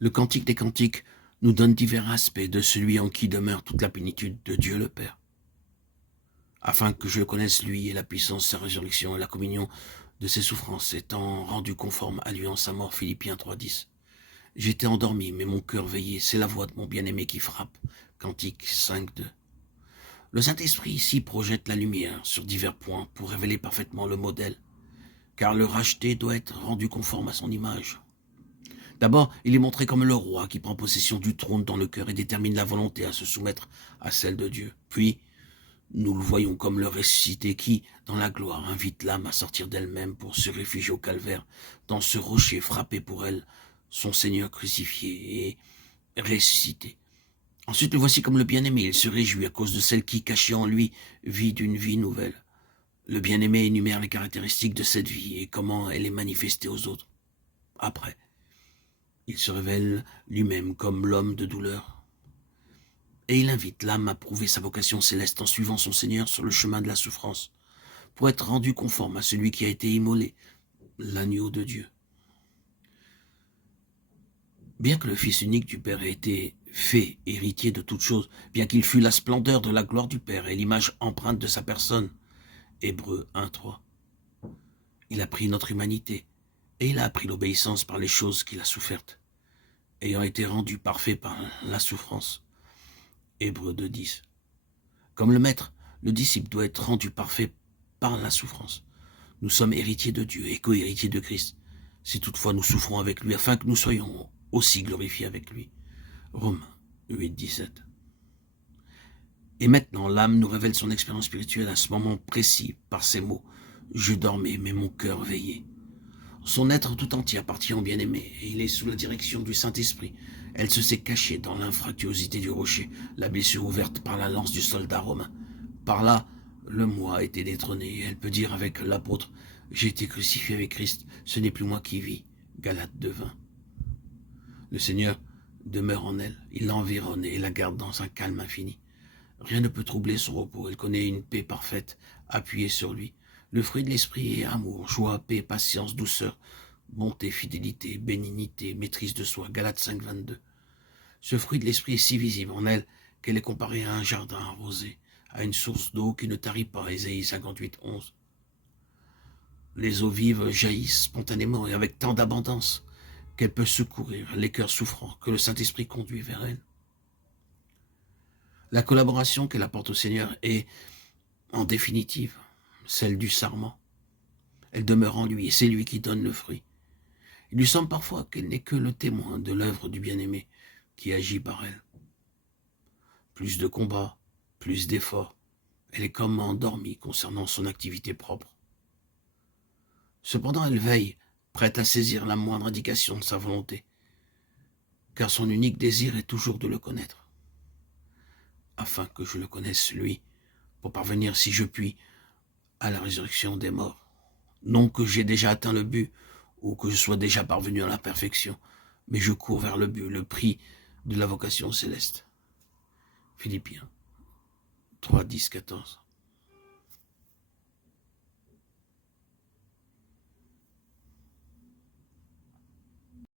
Le Cantique des Cantiques nous donne divers aspects de celui en qui demeure toute la plénitude de Dieu le Père. Afin que je le connaisse lui et la puissance de sa résurrection et la communion de ses souffrances, étant rendu conforme à lui en sa mort, Philippiens 3,10. J'étais endormi, mais mon cœur veillait, c'est la voix de mon bien-aimé qui frappe, Cantique 5,2. Le Saint-Esprit ici projette la lumière sur divers points pour révéler parfaitement le modèle, car le racheté doit être rendu conforme à son image. D'abord, il est montré comme le roi qui prend possession du trône dans le cœur et détermine la volonté à se soumettre à celle de Dieu. Puis, nous le voyons comme le ressuscité qui, dans la gloire, invite l'âme à sortir d'elle-même pour se réfugier au calvaire, dans ce rocher frappé pour elle, son Seigneur crucifié et ressuscité. Ensuite, le voici comme le bien-aimé, il se réjouit à cause de celle qui, cachée en lui, vit d'une vie nouvelle. Le bien-aimé énumère les caractéristiques de cette vie et comment elle est manifestée aux autres. Après, il se révèle lui-même comme l'homme de douleur. Et il invite l'âme à prouver sa vocation céleste en suivant son Seigneur sur le chemin de la souffrance, pour être rendu conforme à celui qui a été immolé, l'agneau de Dieu. Bien que le Fils unique du Père ait été fait héritier de toutes choses, bien qu'il fût la splendeur de la gloire du Père et l'image empreinte de sa personne, Hébreux 1,3, il a pris notre humanité, et il a appris l'obéissance par les choses qu'il a souffertes, ayant été rendu parfait par la souffrance, Hébreux 2,10. Comme le Maître, le disciple doit être rendu parfait par la souffrance. Nous sommes héritiers de Dieu et co-héritiers de Christ, si toutefois nous souffrons avec lui, afin que nous soyons aussi glorifiés avec lui. Romains 8,17. Et maintenant, l'âme nous révèle son expérience spirituelle à ce moment précis par ces mots. Je dormais, mais mon cœur veillait. Son être tout entier appartient au bien-aimé, et il est sous la direction du Saint-Esprit. Elle se s'est cachée dans l'infractuosité du rocher, la blessure ouverte par la lance du soldat romain. Par là, le moi a été détrôné, et elle peut dire avec l'apôtre, « J'ai été crucifié avec Christ, ce n'est plus moi qui vis. » Galates 2,20. Le Seigneur demeure en elle, il l'environne et la garde dans un calme infini. Rien ne peut troubler son repos, elle connaît une paix parfaite, appuyée sur lui. Le fruit de l'esprit est amour, joie, paix, patience, douceur, bonté, fidélité, bénignité, maîtrise de soi. Galates 5,22. Ce fruit de l'esprit est si visible en elle qu'elle est comparée à un jardin arrosé, à une source d'eau qui ne tarit pas. Ésaïe 58,11. Les eaux vives jaillissent spontanément et avec tant d'abondance qu'elle peut secourir les cœurs souffrants que le Saint-Esprit conduit vers elle. La collaboration qu'elle apporte au Seigneur est, en définitive, celle du sarment. Elle demeure en lui et c'est lui qui donne le fruit. Il lui semble parfois qu'elle n'est que le témoin de l'œuvre du bien-aimé qui agit par elle. Plus de combats, plus d'efforts, elle est comme endormie concernant son activité propre. Cependant, elle veille, prête à saisir la moindre indication de sa volonté, car son unique désir est toujours de le connaître, afin que je le connaisse lui, pour parvenir, si je puis, à la résurrection des morts. Non que j'ai déjà atteint le but, ou que je sois déjà parvenu à la perfection, mais je cours vers le but, le prix de la vocation céleste. Philippiens 3, 10, 14.